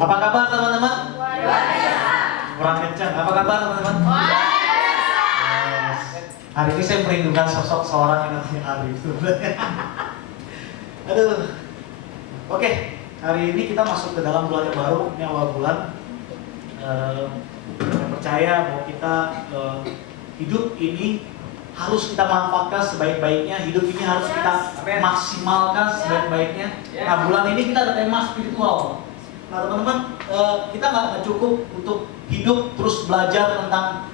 Apa kabar teman-teman? Kurang kencang. Apa kabar teman-teman? Yes. Hari ini saya merindukan sosok seorang yang namanya Arif. Aduh. Oke, hari ini kita masuk ke dalam bulan yang baru, ini awal bulan. Saya percaya bahwa kita hidup ini harus kita manfaatkan sebaik-baiknya, hidup ini harus kita maksimalkan sebaik-baiknya. Nah, bulan ini kita ada tema spiritual. Nah, teman-teman, kita nggak cukup untuk hidup terus belajar tentang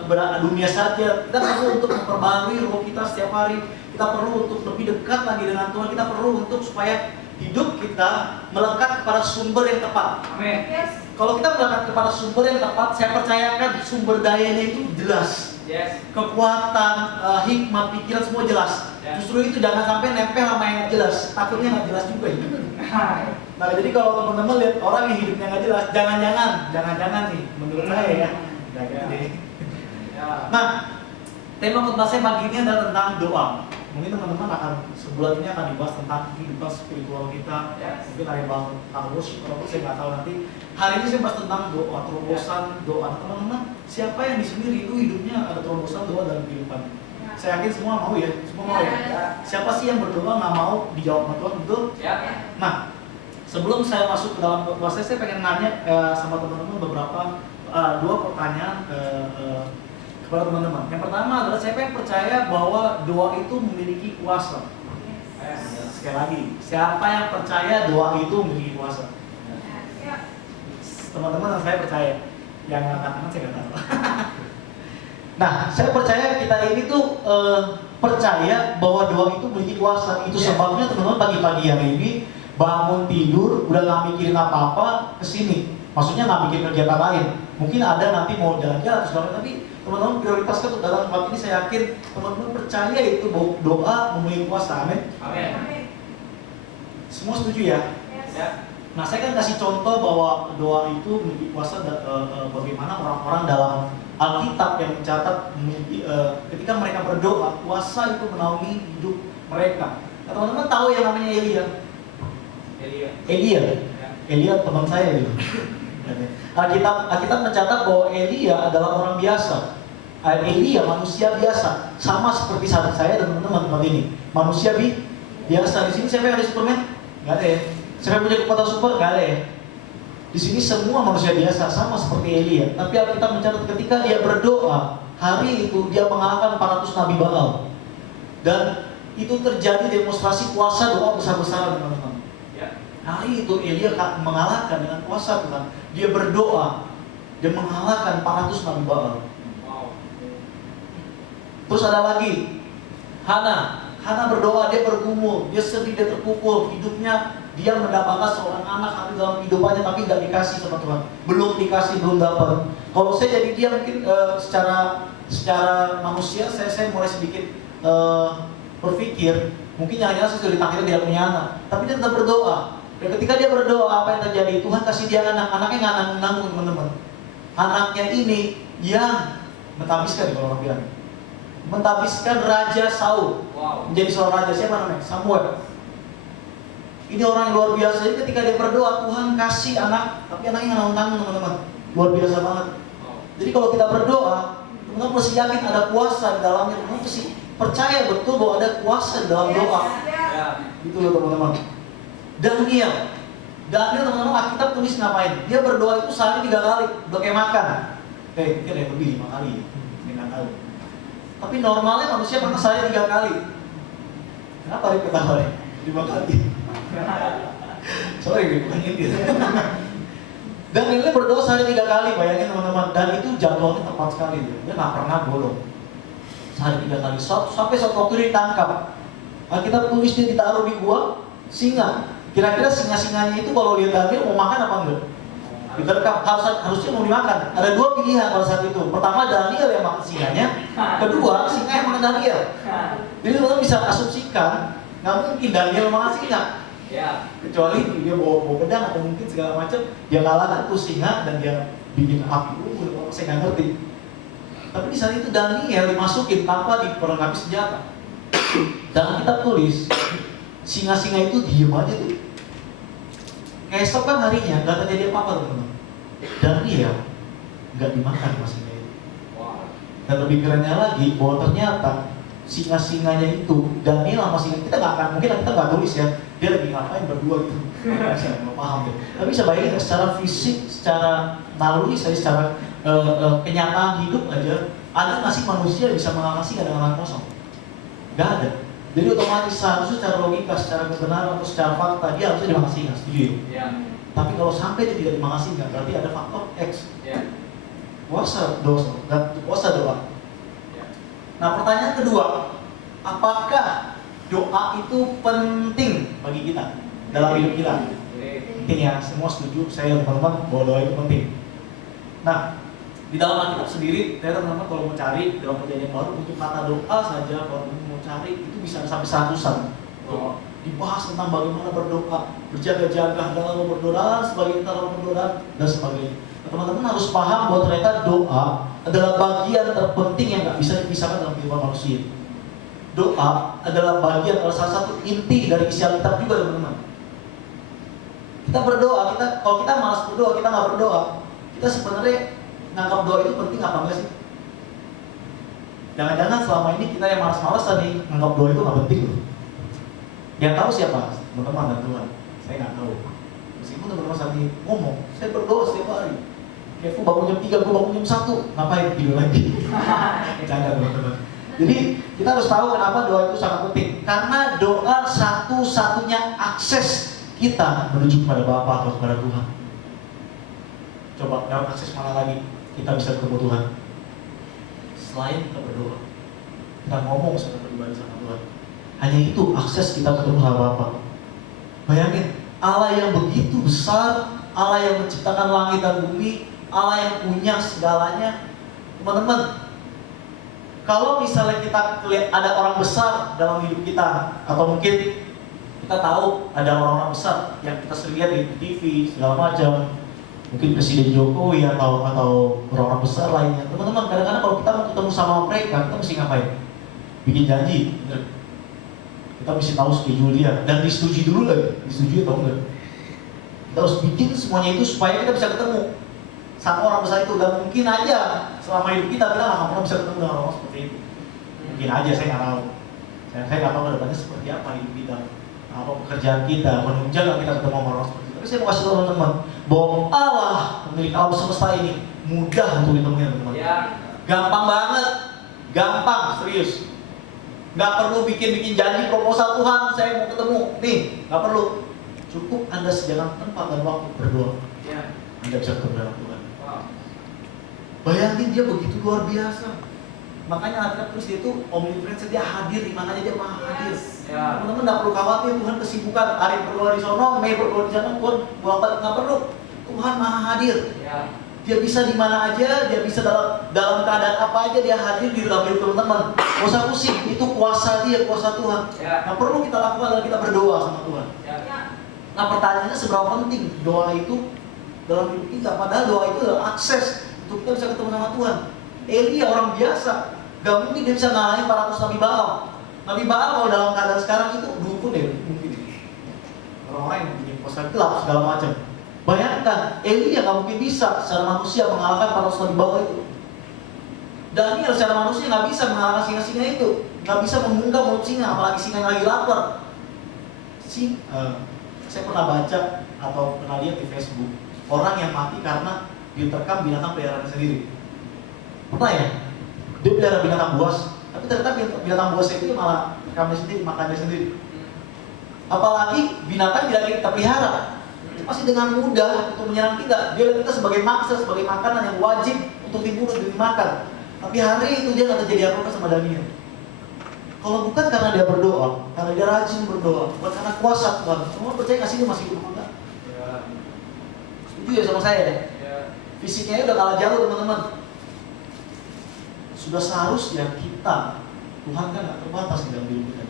keberadaan dunia saja. Kita perlu untuk memperbarui roh kita setiap hari. Kita perlu untuk lebih dekat lagi dengan Tuhan. Kita perlu untuk supaya hidup kita melekat kepada sumber yang tepat. Amin. Yes. Kalau kita melekat kepada sumber yang tepat, saya percayakan sumber dayanya itu jelas. Yes. Kekuatan, hikmah, pikiran semua jelas. Yes. Justru itu jangan sampai nempel sama yang nggak jelas. Takutnya nggak jelas juga ya. Nah, jadi kalau teman-teman lihat orang yang hidupnya nggak jelas, jangan-jangan nih, menurut saya ya. Nah, tema khotbah saya pagi ini adalah tentang doa. Mungkin teman-teman akan sebulan ini akan dibahas tentang kehidupan spiritual kita. Yes. Mungkin ada yang bang harus, walaupun saya nggak tahu nanti. Hari ini saya bahas tentang doa, terobosan doa. Teman-teman, siapa yang di sini rindu hidupnya ada terobosan doa dalam kehidupan? Saya yakin semua mau ya, semua mau ya. Siapa sih yang berdoa nggak mau dijawab sama Tuhan, betul? Nah, sebelum saya masuk ke dalam khotbah saya pengen nanya sama teman-teman beberapa dua pertanyaan kepada teman-teman. Yang pertama adalah saya pengen percaya bahwa doa itu memiliki kuasa. Sekali lagi, siapa yang percaya doa itu memiliki kuasa? Teman-teman, saya percaya. Yang angkat tangan saya nggak tahu. Nah, saya percaya kita ini tuh percaya bahwa doa itu memiliki kuasa. Itu sebabnya teman-teman pagi-pagi hari ini bangun tidur udah nggak mikirin apa-apa kesini. Maksudnya nggak mikirin kegiatan lain. Mungkin ada nanti mau jalan-jalan atau sebagainya, tapi teman-teman prioritaskan untuk dalam tempat ini. Saya yakin teman-teman percaya itu bahwa doa memiliki kuasa. Amin. Amin. Semua setuju ya? Yes. Nah, saya kan kasih contoh bahwa doa itu memiliki kuasa. Bagaimana orang-orang dalam Alkitab yang mencatat ketika mereka berdoa, kuasa itu menaungi hidup mereka. Nah, teman-teman tahu yang namanya Elia? Elia teman saya gitu. Alkitab mencatat bahwa Elia adalah orang biasa. Elia manusia biasa, sama seperti sahabat saya dan teman-teman tempat ini. Manusia biasa. Di sini siapa yang ada Superman? Gak ada ya. Siapa yang punya kekuatan super? Gak ada ya. Di sini semua manusia biasa, sama seperti Elia. Tapi Alkitab mencatat ketika dia berdoa, hari itu dia mengalahkan 400 nabi Baal. Dan itu terjadi demonstrasi kuasa doa besar-besaran, teman-teman. Hari itu Elia mengalahkan dengan kuasa Tuhan. Dia berdoa, dia mengalahkan 400 nabi Baal. Terus ada lagi Hana berdoa, dia bergumul, dia sedih, dia terpukul, hidupnya dia mendapatkan seorang anak hari dalam kehidupannya tapi nggak dikasih sama Tuhan, belum dikasih, belum dapat. Kalau saya jadi dia mungkin secara manusia saya mulai sedikit berpikir mungkin jangan-jangan saya sudah ditakdirkan tidak punya anak, tapi dia tetap berdoa. Dan ketika dia berdoa, apa yang terjadi? Tuhan kasih dia anaknya nggak nanggung teman-teman. Anaknya ini yang mentabiskan, kalau orang bilang, mentabiskan Raja Saul. Menjadi seorang raja. Siapa namanya? Samuel. Ini orang yang luar biasa. Jadi ketika dia berdoa, Tuhan kasih anak, tapi anaknya nggak nanggung teman-teman. Luar biasa banget. Jadi kalau kita berdoa, teman-teman mesti yakin ada kuasa di dalamnya. Teman-teman mesti percaya betul bahwa ada kuasa di dalam doa. Gitu loh teman-teman. Daniel teman-teman, Alkitab tulis ngapain? Dia berdoa itu sehari 3 kali, udah kayak makan. Mungkin ada lebih 5 kali, 5 kali. Tapi normalnya manusia pernah sehari 3 kali. Kenapa dia ketawa ya? 5 kali. Sorry, bukan gitu. Dan ini berdoa sehari 3 kali, bayangin teman-teman. Dan itu jadwalnya tepat sekali. Dia nggak pernah bolong. Sehari 3 kali. Sampai suatu waktu ditangkap. Alkitab tulis dia ditaruh di gua singa. Kira-kira singa-singanya itu kalau lihat Daniel mau makan apa enggak? Diterkam, harusnya mau dimakan. Ada 2 pilihan pada saat itu. Pertama, Daniel yang makan singanya. Kedua, singa yang makan Daniel. Jadi teman-teman bisa asumsikan, nggak mungkin Daniel makan singa. Kecuali dia bawa pedang atau mungkin segala macam. Dia kalahkan tuh singa dan dia bikin api. Saya nggak ngerti. Tapi di saat itu Daniel dimasukin tanpa diperlengkapi senjata. Dan kita tulis singa-singa itu diem aja tuh. keesokan harinya nggak terjadi apa-apa teman-teman. Dan dia nggak dimakan maksudnya itu. Dan lebih kerennya lagi bahwa ternyata singa-singanya itu Daniel sama singa, kita nggak akan, mungkin kita nggak tulis ya dia lagi ngapain berdua gitu, saya nggak paham ya. Tapi bisa bayangin secara fisik, secara naluri, secara kenyataan hidup aja, ada nggak sih manusia bisa mengalahkan singa dengan tangan kosong? Nggak ada. Jadi otomatis seharusnya secara logika, secara kebenaran atau secara fakta dia harusnya dimakan singa, setuju ya? Tapi kalau sampai dia tidak dimakan singa, berarti ada faktor X. Puasa dosa, puasa doa. Nah pertanyaan kedua, apakah doa itu penting bagi kita dalam hidup kita? Penting ya, semua setuju, saya teman-teman bahwa doa itu penting. Nah, di dalam Alkitab sendiri, teman-teman kalau mau cari dalam Perjanjian Baru untuk kata doa saja, kalau mau cari itu bisa sampai 100-an. Dibahas tentang bagaimana berdoa, berjaga-jaga dalam berdoa, sebagai dalam berdoa dan sebagainya. Teman-teman harus paham bahwa ternyata doa adalah bagian terpenting yang nggak bisa dipisahkan dalam kehidupan manusia. Doa adalah bagian, adalah salah satu inti dari isi Alkitab juga teman-teman. Kita berdoa, kalau kita malas berdoa, kita nggak berdoa, kita sebenarnya nganggap doa itu penting apa enggak sih? Jangan-jangan selama ini kita yang malas-malasan nih nganggap doa itu nggak penting loh. Yang tahu siapa? Teman-teman dan Tuhan. Saya nggak tahu. Meskipun teman-teman saat ini ngomong, saya berdoa setiap hari. Kevo bangun jam 3, gue bangun jam 1. Ngapain tidur lagi? Canda teman-teman. Jadi kita harus tahu kenapa doa itu sangat penting. Karena doa satu-satunya akses kita menuju kepada Bapa atau kepada Tuhan. Coba dalam akses mana lagi kita bisa ketemu Tuhan? Selain kita berdoa, kita ngomong secara pribadi sama Tuhan. Hanya itu akses kita ketemu sama Bapa. Bayangin, Allah yang begitu besar, Allah yang menciptakan langit dan bumi, Allah yang punya segalanya. Teman-teman, kalau misalnya kita lihat ada orang besar dalam hidup kita, atau mungkin kita tahu ada orang-orang besar yang kita sering lihat di TV segala macam, mungkin Presiden Jokowi atau orang-orang besar lainnya. Teman-teman, kadang-kadang kalau kita mau ketemu sama mereka, kita mesti ngapain? Bikin janji. Kita mesti tahu schedule dia dan disetujui dulu lagi, disetujui atau enggak. Kita harus bikin semuanya itu supaya kita bisa ketemu sama orang besar itu. Dan mungkin aja selama hidup kita nggak pernah bisa ketemu dengan orang seperti itu. Mungkin aja, saya nggak tahu. Saya nggak tahu kedepannya seperti apa hidup kita, apa pekerjaan kita, menunjang kita ketemu sama orang seperti itu. Tapi saya mau kasih tahu teman-teman bahwa Allah pemilik alam semesta ini mudah untuk ditemui teman-teman. Gampang banget, gampang, serius. Nggak perlu bikin janji proposal, Tuhan saya mau ketemu nih, nggak perlu. Cukup Anda sediakan tempat dan waktu berdoa, Anda bisa ketemu dengan Tuhan. Bayangin dia begitu luar biasa. Makanya Alkitab tulis dia itu omnipresent, dia hadir di mana aja dia maha hadir. Teman-teman nggak perlu khawatir Tuhan kesibukan, hari berdoa di sono, Mei berdoa di sana, Tuhan buat nggak perlu. Tuhan maha hadir. Dia bisa di mana aja, dia bisa dalam keadaan apa aja dia hadir di dalam hidup teman-teman. Gak usah pusing, itu kuasa dia, kuasa Tuhan. Nah perlu kita lakukan adalah kita berdoa sama Tuhan. Nah pertanyaannya seberapa penting doa itu dalam hidup kita? Padahal doa itu adalah akses untuk kita bisa ketemu sama Tuhan. Elia orang biasa, gak mungkin dia bisa ngalahin 400 Nabi Baal. Nabi Baal kalau dalam keadaan sekarang itu dukun ya, mungkin orang-orang yang bikin poster gelap segala macam. Bayangkan, Elia nggak mungkin bisa secara manusia mengalahkan para Nabi Baal itu. Daniel secara manusia nggak bisa mengalahkan singa-singa itu, nggak bisa membuka mulut singa, apalagi singa yang lagi lapar. Saya pernah baca atau pernah lihat di Facebook orang yang mati karena diterkam binatang peliharaan sendiri. Pernah ya? Dia pelihara binatang buas, tapi ternyata binatang buas itu malah terkamnya sendiri, makannya sendiri. Apalagi binatang tidak kita pelihara. Pasti dengan mudah untuk menyerang kita. Dia lihat kita sebagai mangsa, sebagai makanan yang wajib untuk dibunuh dan dimakan. Tapi hari itu dia nggak terjadi apa-apa sama Daniel. Kalau bukan karena dia berdoa, karena dia rajin berdoa, bukan karena kuasa Tuhan. Semua percaya nggak sih dia masih hidup enggak? Setuju ya sama saya ya? Fisiknya udah kalah jauh teman-teman. Sudah seharusnya kita, Tuhan kan nggak terbatas di dalam hidup kita.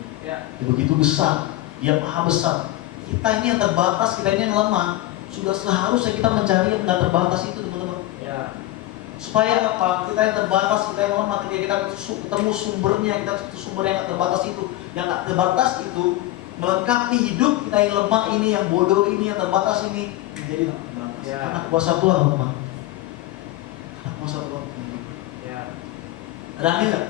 Dia begitu besar, dia maha besar. Kita ini yang terbatas, kita ini yang lemah. Sudah seharusnya kita mencari yang nggak terbatas itu teman-teman. Supaya apa? Kita yang terbatas, kita yang lemah, ketika kita ketemu sumbernya, kita ketemu sumber yang nggak terbatas itu. Yang nggak terbatas itu melengkapi hidup kita yang lemah ini, yang bodoh ini, yang terbatas ini menjadi terbatas. Anak kuasa Tuhan, teman-teman. Anak kuasa Tuhan. Ada amin nggak?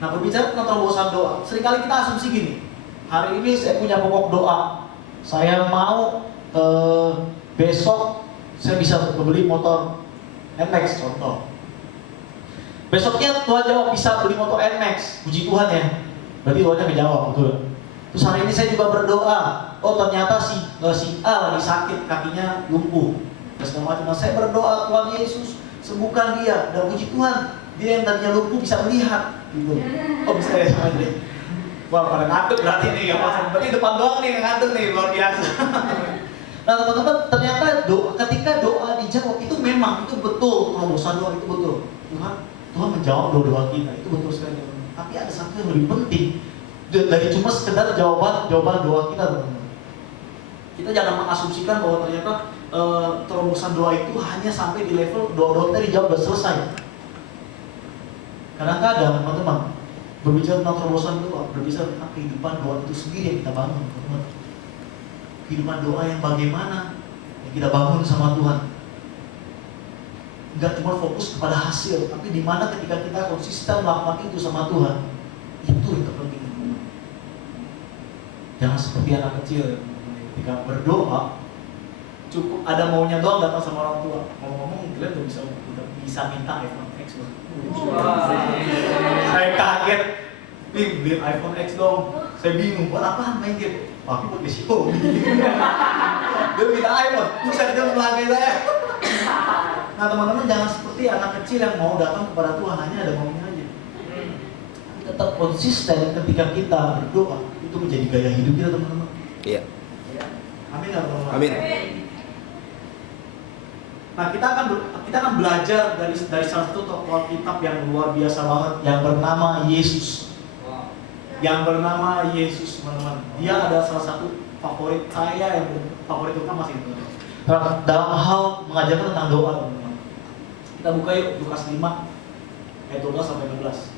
Nah, berbicara tentang terobosan doa, seringkali kita asumsi gini. Hari ini saya punya pokok doa. Saya mau besok saya bisa beli motor NMAX contoh. Besoknya Tuhan jawab bisa beli motor NMAX. Puji Tuhan ya. Berarti doanya kejawab, betul. Terus hari ini saya juga berdoa. Oh ternyata si A lagi sakit, kakinya lumpuh. Dan segala macam. Nah, saya berdoa Tuhan Yesus sembuhkan dia. Dan puji Tuhan, dia yang tadinya lumpuh bisa melihat. Gitu. Oh bisa ya sama dia. Wah pada ngantuk berarti nih ya. Berarti depan doang nih yang ngantuk nih, luar biasa. Nah teman-teman, ternyata ketika doa dijawab itu memang itu betul, terobosan doa itu betul. Tuhan menjawab doa kita, itu betul sekali. Tapi ada satu yang lebih penting dari cuma sekedar jawaban doa kita, teman-teman. Kita jangan mengasumsikan bahwa ternyata terobosan doa itu hanya sampai di level doa kita dijawab dan selesai. Kadang-kadang teman-teman berbicara tentang terobosan doa, berbicara tentang kehidupan doa itu sendiri yang kita bangun, teman-teman. Kehidupan doa yang bagaimana yang kita bangun sama Tuhan. Enggak cuma fokus kepada hasil, tapi di mana ketika kita konsisten melakukan itu sama Tuhan, itu yang terpenting. Jangan seperti anak kecil ketika berdoa cukup ada maunya doang datang sama orang tua. Ngomong-ngomong kalian udah bisa minta iPhone X loh. Saya kaget, beli iPhone X dong. Saya bingung, buat apaan main game? Tapi buat besok. Dia minta iPhone, buset dia melanggai saya. Nah teman-teman, jangan seperti anak kecil yang mau datang kepada Tuhan hanya ada maunya aja. Tetap konsisten ketika kita berdoa, itu menjadi gaya hidup kita, teman-teman. Iya. Amin ya teman-teman. Amin. Nah kita akan belajar dari salah satu tokoh kitab yang luar biasa banget yang bernama Yesus. Yang bernama Yesus, teman-teman. Dia adalah salah satu favorit saya, yang favorit utama sih, teman-teman. Dalam hal mengajarkan tentang doa, teman-teman. Kita buka yuk Lukas 5 ayat 12 sampai 16.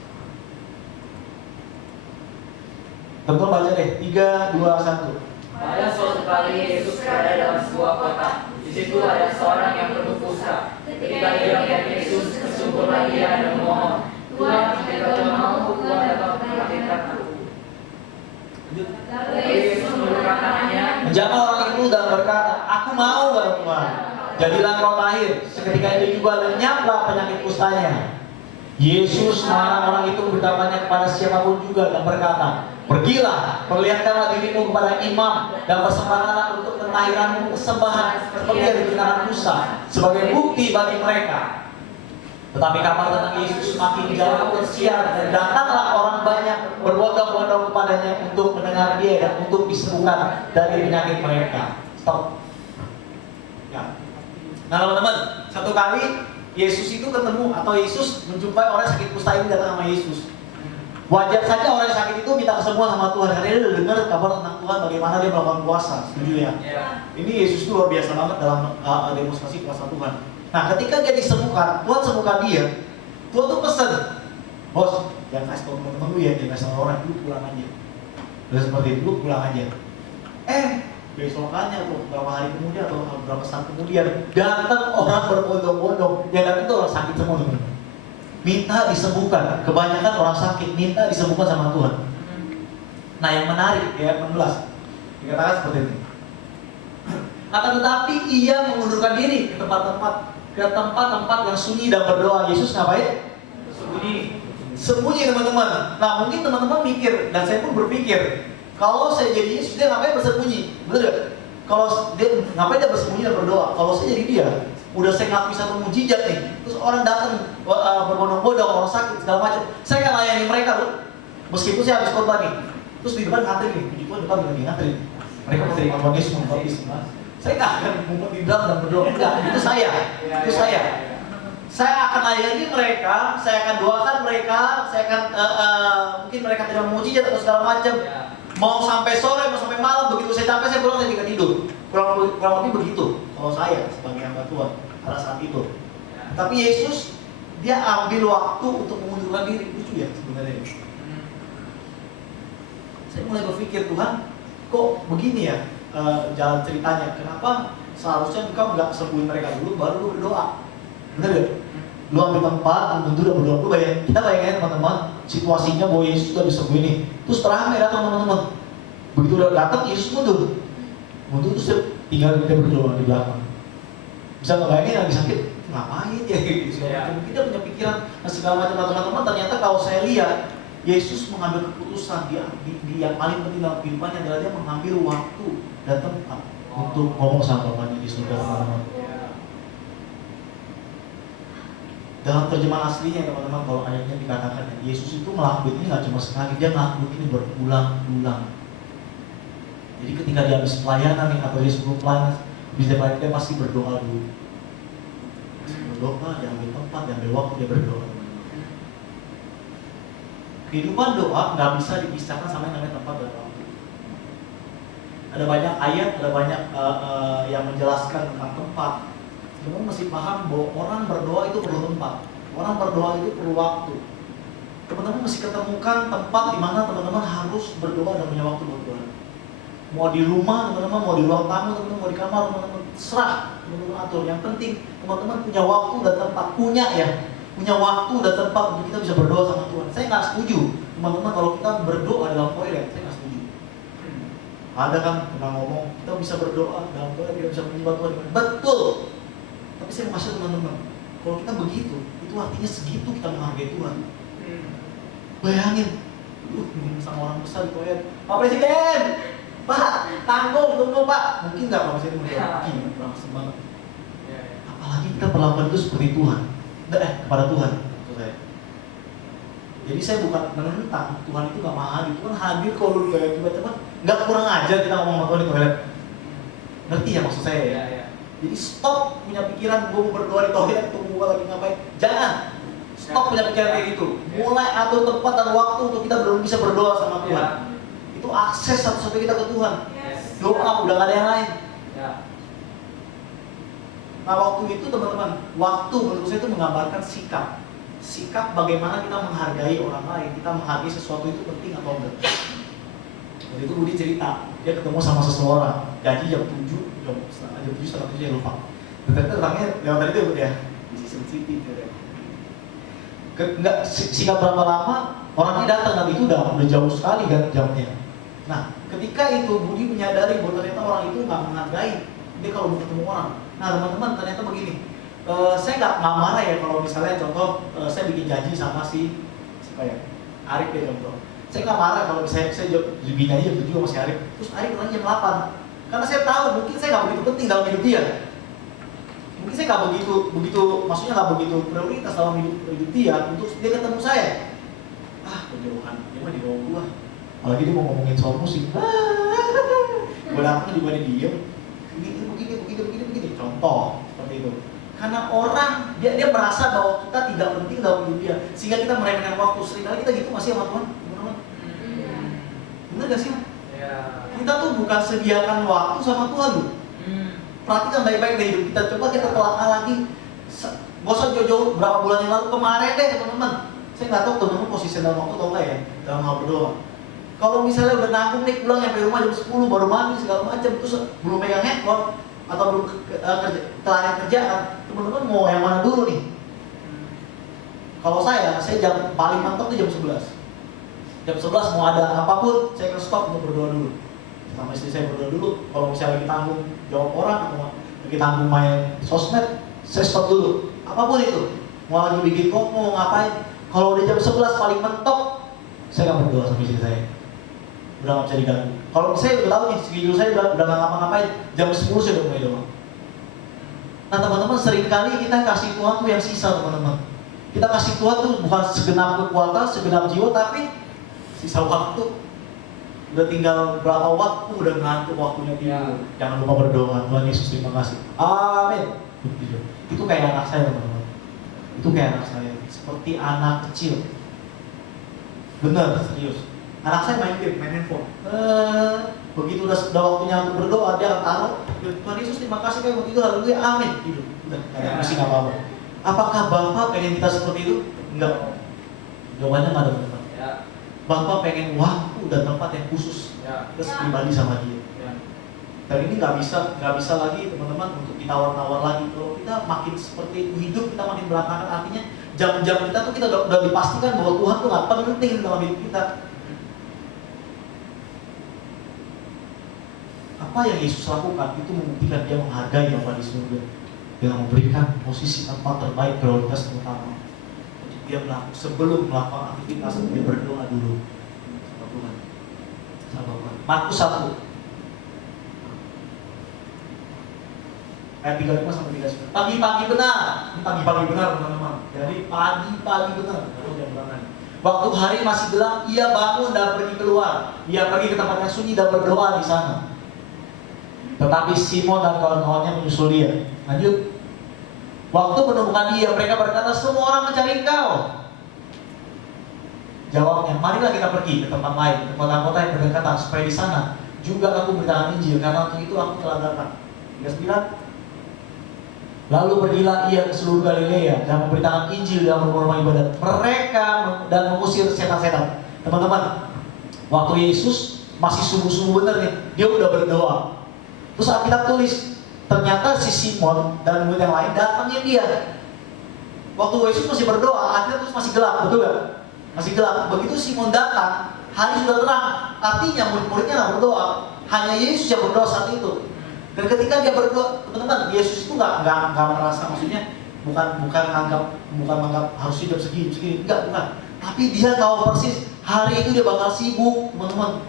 Teman-teman baca deh, 3, 2, 1. Pada suatu kali Yesus berada dalam sebuah kota. Di situ ada seorang yang penuh kusta. Ketika dia melihat Yesus, bersungguhlah dia dan memohon, Tuhan, jika Tuhan mau, Tuhan dapat membangkitkanku. Lalu Yesus mengulurkan tangannya, menjamah orang itu dan berkata, aku mau Tuhan, jadilah kau lahir. Seketika itu juga lenyaplah penyakit kustanya. Yesus melarang orang itu bertanya kepada siapapun juga dan berkata, pergilah, perlihatkanlah dirimu kepada imam dan persembahkanlah untuk kelahiranmu persembahan seperti yang diberikan Musa sebagai bukti bagi mereka. Tetapi kabar tentang Yesus semakin jauh tersiar dan datanglah orang banyak berbondong-bondong kepadanya untuk mendengar dia dan untuk disembuhkan dari penyakit mereka. Stop. Ya. Nah teman-teman, satu kali Yesus itu ketemu atau Yesus menjumpai orang sakit kusta ini datang sama Yesus. Wajar saja orang yang sakit itu minta kesembuhan sama Tuhan karena dia udah dengar kabar tentang Tuhan bagaimana dia melakukan puasa. Setuju ya? Ini Yesus itu luar biasa banget dalam demonstrasi kuasa Tuhan. Nah ketika dia disembuhkan, Tuhan sembuhkan dia. Tuhan tuh pesen, bos jangan kasih tau temen-temen lu ya, jangan kasih tau orang, lu pulang aja. Udah seperti itu, lu pulang aja. Besokannya atau beberapa hari kemudian atau beberapa saat kemudian datang orang berbondong-bondong. Yang datang itu orang sakit semua, teman-teman. Minta disembuhkan. Kebanyakan orang sakit minta disembuhkan sama Tuhan. Nah yang menarik ya 16 dikatakan seperti ini. Akan tetapi ia mengundurkan diri ke tempat-tempat yang sunyi dan berdoa. Yesus ngapain? Sembunyi teman-teman. Nah mungkin teman-teman mikir dan saya pun berpikir, kalau saya jadi Yesus dia ngapain bersembunyi? Betul gak? Kalau dia ngapain dia bersembunyi dan berdoa? Kalau saya jadi dia, udah saya ngakui satu mujizat nih, terus orang datang berbondong-bondong, orang sakit segala macam, saya akan layani mereka loh. Meskipun saya habis khotbah nih, terus di depan ngantri nih, puji Tuhan depan lagi ngantri. Mereka menerima Tuhan Yesus membaptis. Saya nggak akan ngumpet di belakang dan berdoa, enggak. Itu saya. Saya akan layani mereka, saya akan doakan mereka, saya akan mungkin mereka tidak mujizat atau segala macam. Mau sampai sore, mau sampai malam, begitu saya capek saya pulang, saya tinggal tidur. Kurang lebih begitu. Kalau saya sebagai hamba Tuhan pada saat itu. Tapi Yesus dia ambil waktu untuk mengundurkan diri. Lucu ya sebenarnya. Saya mulai berpikir, Tuhan, kok begini ya jalan ceritanya? Kenapa seharusnya engkau nggak sembuhin mereka dulu, baru lu berdoa? Bener gak? Lu ambil tempat, lu tentu udah berdoa. Lu kita bayangin teman-teman, situasinya bahwa Yesus udah disembuhin nih. Terus ramai datang teman-teman. Begitu udah datang, Yesus mundur. Mundur terus tinggal kita berdoa di belakang. Bisa nggak bayangin lagi sakit? Ngapain ya? Gitu. Mungkin dia punya pikiran segala macam. Teman-teman, ternyata kalau saya lihat, Yesus mengambil keputusan di yang paling penting dalam kehidupannya adalah dia mengambil waktu dan tempat untuk ngomong sama Bapaknya di surga, teman-teman. Dalam terjemahan aslinya teman-teman, kalau ayatnya dikatakan Yesus itu melakukan ini nggak cuma sekali, dia melakukan ini berulang-ulang. Jadi ketika dia habis pelayanan nih, atau dia sebelum pelayanan, dia pasti berdoa dulu. Berdoa, dia ambil tempat, dia ambil waktu, dia berdoa. Kehidupan doa nggak bisa dipisahkan sama yang namanya tempat dan waktu. Ada banyak ayat, ada banyak yang menjelaskan tentang tempat. Teman-teman mesti paham bahwa orang berdoa itu perlu tempat, orang berdoa itu perlu waktu. Teman-teman mesti ketemukan tempat di mana teman-teman harus berdoa dan punya waktu buat Tuhan. Mau di rumah teman-teman, mau di ruang tamu teman-teman, mau di kamar teman-teman, serah teman-teman atur. Yang penting teman-teman punya waktu dan tempat, punya waktu dan tempat untuk kita bisa berdoa sama Tuhan. Saya nggak setuju teman-teman kalau kita berdoa dalam toilet, saya nggak setuju. Ada kan pernah ngomong kita bisa berdoa dalam toilet, kita bisa menyembah Tuhan. Betul. Tapi saya mau kasih teman-teman, kalau kita begitu, itu artinya segitu kita menghargai Tuhan. Bayangin, sama orang besar di toilet, Pak Presiden, Pak, tanggung, tunggu Pak. Mungkin nggak Pak Presiden berdoa, kurang banget. Apalagi kita perlakuan itu seperti Tuhan, kepada Tuhan, maksud saya. Jadi saya bukan menentang Tuhan itu nggak mahal, Tuhan hadir kalau lu kayak tiba-tiba, nggak kurang ajar kita ngomong sama Tuhan di toilet. Ngerti ya maksud saya ya? Jadi stop punya pikiran gue mau berdoa di toilet, tunggu gue lagi ngapain. Jangan. Stop punya pikiran kayak gitu. Mulai atur tempat dan waktu untuk kita belum bisa berdoa sama Tuhan. Itu akses satu-satunya kita ke Tuhan. Doa, udah gak ada yang lain. Nah waktu itu teman-teman, waktu menurut saya itu menggambarkan sikap. Sikap bagaimana kita menghargai orang lain, kita menghargai sesuatu itu penting atau enggak. Jadi itu Budi cerita, dia ketemu sama seseorang, gaji jam 7, jam 7 ya lupa. Ternyata orangnya lewat tadi tuh ya, di season city gitu ya. Enggak singkat berapa lama orangnya datang dan itu udah jauh sekali kan jamnya. Nah, ketika itu Budi menyadari bahwa ternyata orang itu nggak menghargai dia kalau mau ketemu orang. Nah, teman-teman ternyata begini. Saya nggak marah ya kalau misalnya contoh saya bikin janji sama siapa ya, Arif ya contoh. Saya nggak marah kalau misalnya saya bikin janji jam 7 sama si Arif. Terus Arif bilang jam 8. Karena saya tahu mungkin saya nggak begitu penting dalam hidup dia. Mungkin saya nggak begitu, maksudnya nggak begitu prioritas dalam hidup dia untuk dia ketemu saya. Kejauhan, dia mah di bawah gua. Apalagi dia mau ngomongin soal musik. Gua datang juga dia diem. Begini. Contoh seperti itu. Karena orang dia merasa bahwa kita tidak penting dalam hidup dia, sehingga kita meremehkan waktu. Seringkali kita gitu masih sama Tuhan, teman-teman. Bener gak sih? Kita tuh bukan sediakan waktu sama Tuhan loh. Perhatikan baik-baik deh hidup kita. Coba kita telaah lagi. Gak usah jauh-jauh berapa bulan yang lalu, kemarin deh teman-teman. Saya nggak tahu teman-teman posisi dalam waktu atau enggak ya dalam hal berdoa. Kalau misalnya udah nanggung nih pulang sampai rumah jam 10 baru mandi segala macam, terus belum megang handphone atau belum kelar kerjaan, teman-teman mau yang mana dulu nih? Kalau saya jam paling mantap tuh jam 11. Jam 11 mau ada apapun, saya akan stop untuk berdoa dulu. Sama istri saya berdoa dulu. Kalau misalnya lagi tanggung jawab orang atau lagi tanggung main sosmed, saya stop dulu. Apapun itu, mau lagi bikin kok, mau ngapain. Kalau udah jam 11 paling mentok, saya akan berdoa sama istri saya. Udah gak bisa diganggu. Kalau saya udah tahu nih, schedule saya udah gak ngapa-ngapain, jam 10 saya udah mulai doa. Nah teman-teman, seringkali kita kasih Tuhan tuh yang sisa teman-teman. Kita kasih Tuhan tuh bukan segenap kekuatan, segenap jiwa, tapi sisa waktu. Udah tinggal berapa waktu, udah ngantuk waktunya tidur. Jangan lupa berdoa, Tuhan Yesus terima kasih. Amin. Itu kayak anak saya teman-teman. Itu kayak anak saya, seperti anak kecil. Bener, serius. Anak saya main game, main handphone. Begitu udah waktunya untuk berdoa, dia akan taruh. Tuhan Yesus terima kasih kayak mau tidur, haleluya, amin. Tidur. Udah, gak ada pusing apa-apa. Apakah Bapak pengen kita seperti itu? Enggak. Jawabannya nggak ada teman-teman. Bapak pengen waktu dan tempat yang khusus Ya. terus pribadi sama dia. Ya. Dan ini nggak bisa lagi teman-teman untuk ditawar-tawar lagi. Kalau kita makin seperti itu hidup, kita makin berantakan, artinya jam-jam kita tuh kita udah dipastikan bahwa Tuhan tuh nggak penting dalam hidup kita. Apa yang Yesus lakukan itu membuktikan dia menghargai Bapa di surga dengan memberikan posisi tempat terbaik, prioritas utama. Jadi dia sebelum melakukan aktivitas dia berdoa dulu sama Tuhan, sama Bapa. Markus 1 ayat 35 sampai 39. Pagi-pagi benar, ini pagi-pagi benar teman-teman. Jadi pagi-pagi benar. Waktu hari masih gelap, ia bangun dan pergi keluar. Ia pergi ke tempat yang sunyi dan berdoa di sana. Tetapi Simon dan kawan-kawannya menyusul dia. Lanjut. Waktu menemukan dia, mereka berkata, semua orang mencari engkau. Jawabnya, marilah kita pergi ke tempat lain, ke kota-kota yang berdekatan, supaya di sana juga aku beritakan Injil, karena untuk itu aku telah datang. 39. Lalu pergilah ia ke seluruh Galilea dan memberitakan Injil dalam rumah-rumah ibadat mereka dan mengusir setan-setan. Teman-teman, waktu Yesus masih sungguh-sungguh benar nih, dia udah berdoa. Terus Alkitab tulis, ternyata si Simon dan murid yang lain datangnya dia. Waktu Yesus masih berdoa, akhirnya terus masih gelap, betul gak? Masih gelap. Begitu Simon datang, hari sudah terang. Artinya murid-muridnya nggak berdoa, hanya Yesus yang berdoa saat itu. Dan ketika dia berdoa, teman-teman, Yesus itu nggak merasa, maksudnya bukan menganggap harusnya jam segini, enggak. Tapi dia tahu persis hari itu dia bakal sibuk, teman-teman.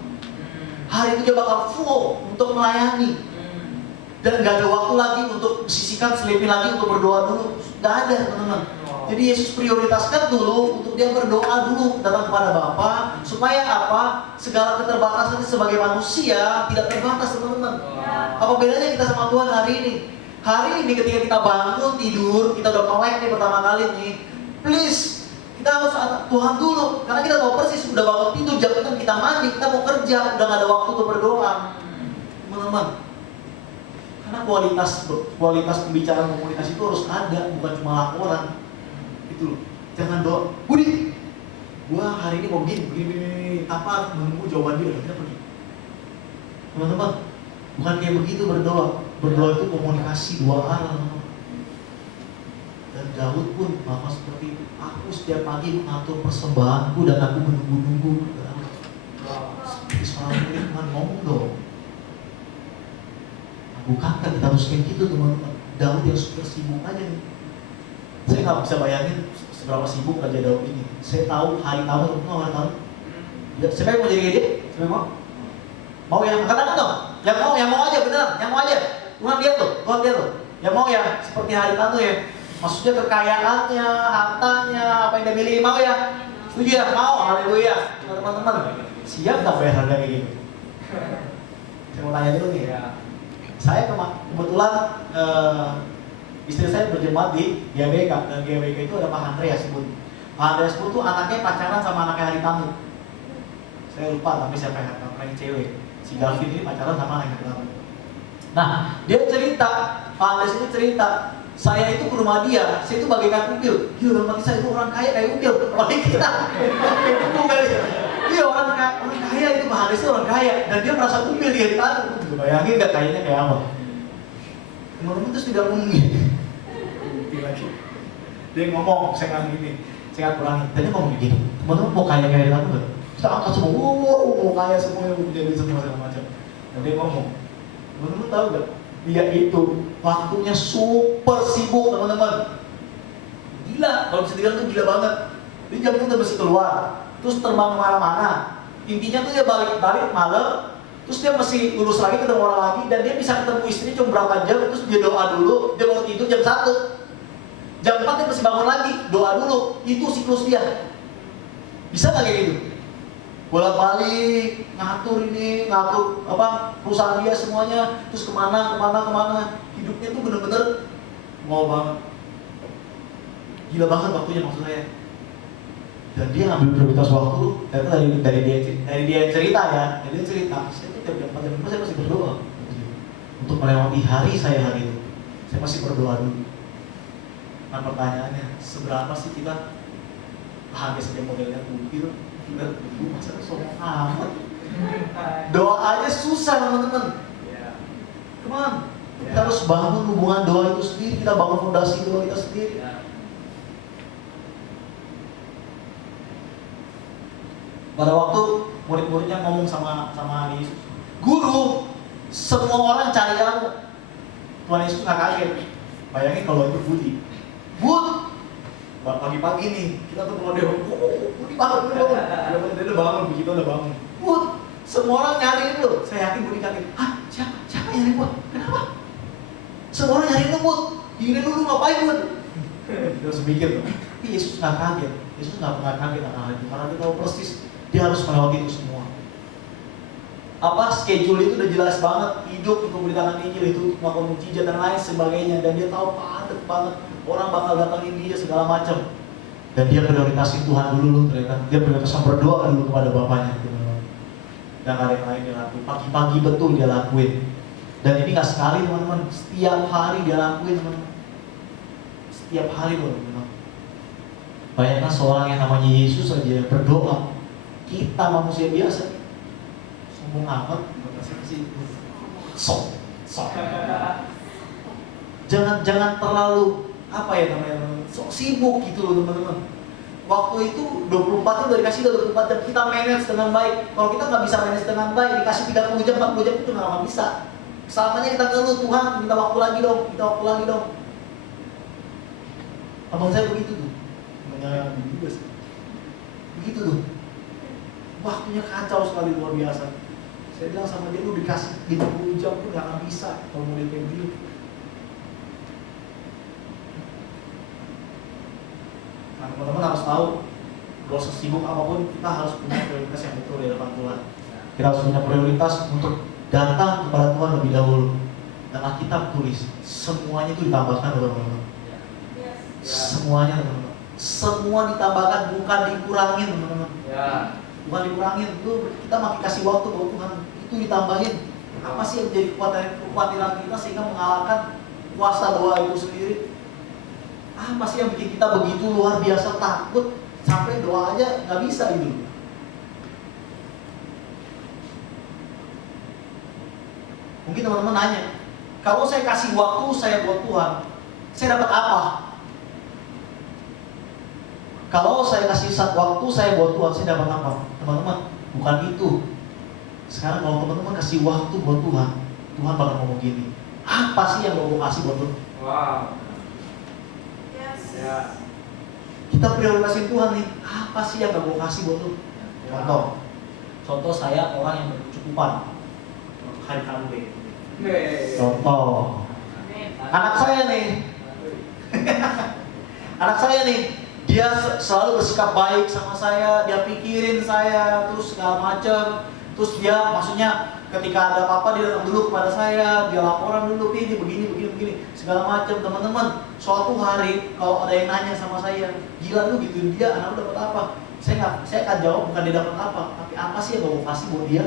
Hari itu dia bakal full untuk melayani. Dan gak ada waktu lagi untuk sisihkan selipin lagi untuk berdoa dulu. Gak ada, teman-teman. Jadi Yesus prioritaskan dulu untuk dia berdoa dulu datang kepada Bapa, supaya apa? Segala keterbatasan sebagai manusia tidak terbatas, teman-teman. Apa bedanya kita sama Tuhan hari ini? Hari ini ketika kita bangun tidur, kita udah melek nih pertama kali nih, please kita harus Tuhan dulu, karena kita tahu persis udah bangun tidur, jam kita mandi, kita mau kerja, udah gak ada waktu untuk berdoa, teman-teman. Karena kualitas pembicaraan komunikasi itu harus ada, bukan cuma laporan. Itu loh. Jangan doa, Budi, gua hari ini mau begini, apa menunggu jawaban dia, kita pergi. Teman-teman, bukan kayak begitu berdoa. Berdoa itu komunikasi dua arah. Dan Daud pun melakukan seperti itu. Aku setiap pagi mengatur persembahanku dan aku menunggu-nunggu. Seperti seorang murid, Tuhan ngomong dong. Bukankah kita harus kayak gitu, teman-teman? Daud yang super sibuk aja nih. Saya nggak bisa bayangin seberapa sibuk aja Daud ini. Saya tahu hari tamu, teman-teman, hari tamu. Ya, siapa yang mau jadi kayak dia? Siapa yang mau? Mau yang katakan dong. Yang mau aja, benar. Yang mau aja. Tuhan lihat loh. Yang mau ya seperti hari tamu ya. Maksudnya kekayaannya, hartanya, apa yang dia miliki, mau ya? Setuju ya? Mau? Haleluya. Teman-teman, siap nggak bayar harga kayak gitu? Saya mau tanya dulu nih ya. Saya kebetulan istri saya berjemaat di GBK, dan GBK itu ada Pak Andreas pun. Pak Andreas pun tuh anaknya pacaran sama anaknya hari tamu. Saya lupa tapi siapa yang cewek. Si Gavin ini pacaran sama anaknya hari tamu. Nah, dia cerita, Pak Andreas ini cerita, saya itu ke rumah dia, saya itu bagaikan ukil. Iya, dalam hati saya itu orang kaya kayak ukil. Oleh kita, iya orang kaya itu Pak Andreas itu orang kaya, dan dia merasa ukil di hari tamu. Bayangin gak kayaknya kayak apa? Teman-teman terus tidak ngomongin. Lagi. Dia ngomong, saya nggak gini, saya nggak kurangi. Tadi ngomong begini, teman-teman mau kaya kayak aku nggak? Kita angkat semua, mau kaya semuanya, mau jadi semua segala macam. Dan dia ngomong, teman-teman tahu nggak? Dia itu waktunya super sibuk, teman-teman. Gila, kalau bisa dibilang tuh gila banget. Dia jam itu udah mesti keluar, terus terbang kemana-mana. Intinya tuh dia balik malam. Terus dia mesti lulus lagi, ketemu orang lagi, dan dia bisa ketemu istri cuma berapa jam, terus dia doa dulu, dia mau tidur jam 1. Jam 4 dia mesti bangun lagi, doa dulu, itu siklus dia. Bisa nggak kayak gitu? Bolak-balik, ngatur apa perusahaan dia semuanya, terus kemana, hidupnya tuh bener-bener wow banget. Gila banget waktunya maksud saya. Dan dia ngambil prioritas waktu, ternyata dari dia cerita ya, dia cerita, saya tuh tiap jam 4 saya masih berdoa untuk melewati hari saya hari itu, saya masih berdoa dulu. Nah pertanyaannya, seberapa sih kita hanya saja modelnya ukil, Masa sombong amat. Doa aja susah teman-teman. Come on. Kita harus bangun hubungan doa itu sendiri. Kita bangun fondasi doa kita sendiri. Pada waktu murid-muridnya ngomong sama Yesus, Guru, semua orang cari kamu. Tuhan Yesus nggak kaget. Bayangin kalau itu Bud, pagi-pagi nih, kita tuh kalau dia bangun. Dia udah bangun, begitu udah bangun. Bud, semua orang nyariin lu. Saya yakin Budi kaget. Hah? Siapa yang nyariin gua? Kenapa? Semua orang nyariin lu, Bud. Gini lu ngapain, Bud? Dia harus mikir. Tapi Yesus nggak kaget. Yesus nggak pernah kaget akan hal itu. Karena dia tahu persis dia harus melewati itu semua. Schedule itu udah jelas banget. Hidup untuk memberitakan Injil itu, melakukan mujizat dan lain sebagainya. Dan dia tahu padat banget. Orang bakal datangin dia segala macam. Dan dia prioritasin Tuhan dulu, dia prioritasin berdoa dulu kepada Bapaknya. Dan ada yang lain dia lakuin. Pagi-pagi betul dia lakuin. Dan ini nggak sekali teman-teman, setiap hari dia lakuin teman-teman. Setiap hari teman-teman. Bayangkan seorang yang namanya Yesus aja yang berdoa. Kita manusia biasa. Sombong amat, sok. Jangan terlalu sok sibuk gitu loh teman-teman. Waktu itu 24 itu udah dikasih 24 jam, kita manage dengan baik. Kalau kita nggak bisa manage dengan baik, dikasih 30 jam, 40 jam itu nggak bisa. Selamanya kita keluh, Tuhan minta waktu lagi dong. Abang saya begitu tuh, menyayang juga sih. Begitu tuh, waktunya kacau sekali, luar biasa. Saya bilang sama dia, lu dikasih 50 jam tuh nggak akan bisa kalau mau kayak begini. Nah, teman-teman harus tahu, gak usah sibuk apapun, kita harus punya prioritas yang betul di hadapan Tuhan. Kita harus punya prioritas untuk datang kepada Tuhan lebih dahulu. Dan Alkitab tulis, semuanya itu ditambahkan teman-teman. Semuanya teman-teman. Semua ditambahkan, bukan dikurangin teman-teman. Bukan dikurangin, itu kita makin kasih waktu bahwa Tuhan itu ditambahin. Apa sih yang menjadi kekhawatiran kita sehingga mengalahkan kuasa doa itu sendiri? Apa sih yang bikin kita begitu luar biasa takut sampai doa aja nggak bisa gitu? Mungkin teman-teman nanya, kalau saya kasih waktu saya buat Tuhan, saya dapat apa? Kalau saya kasih waktu saya buat Tuhan, saya dapat apa? Teman-teman, bukan itu. Sekarang kalau teman-teman kasih waktu buat Tuhan, Tuhan bakal ngomong gini, apa sih yang mau kasih buat Tuhan? Wow. Kita prioritasin Tuhan nih, apa sih yang mau kasih buat Tuhan? Contoh saya orang yang berkecukupan. Hari-hari. Contoh. Anak saya nih, dia selalu bersikap baik sama saya, dia pikirin saya, terus segala macam. Terus dia maksudnya ketika ada apa-apa dia datang dulu kepada saya, dia laporan dulu, dia begini, segala macam. Teman-teman, suatu hari kalau ada yang nanya sama saya, gila lu gituin dia, anak lu dapat apa? Saya akan jawab bukan dia dapat apa, tapi apa sih yang gue mau kasih buat dia?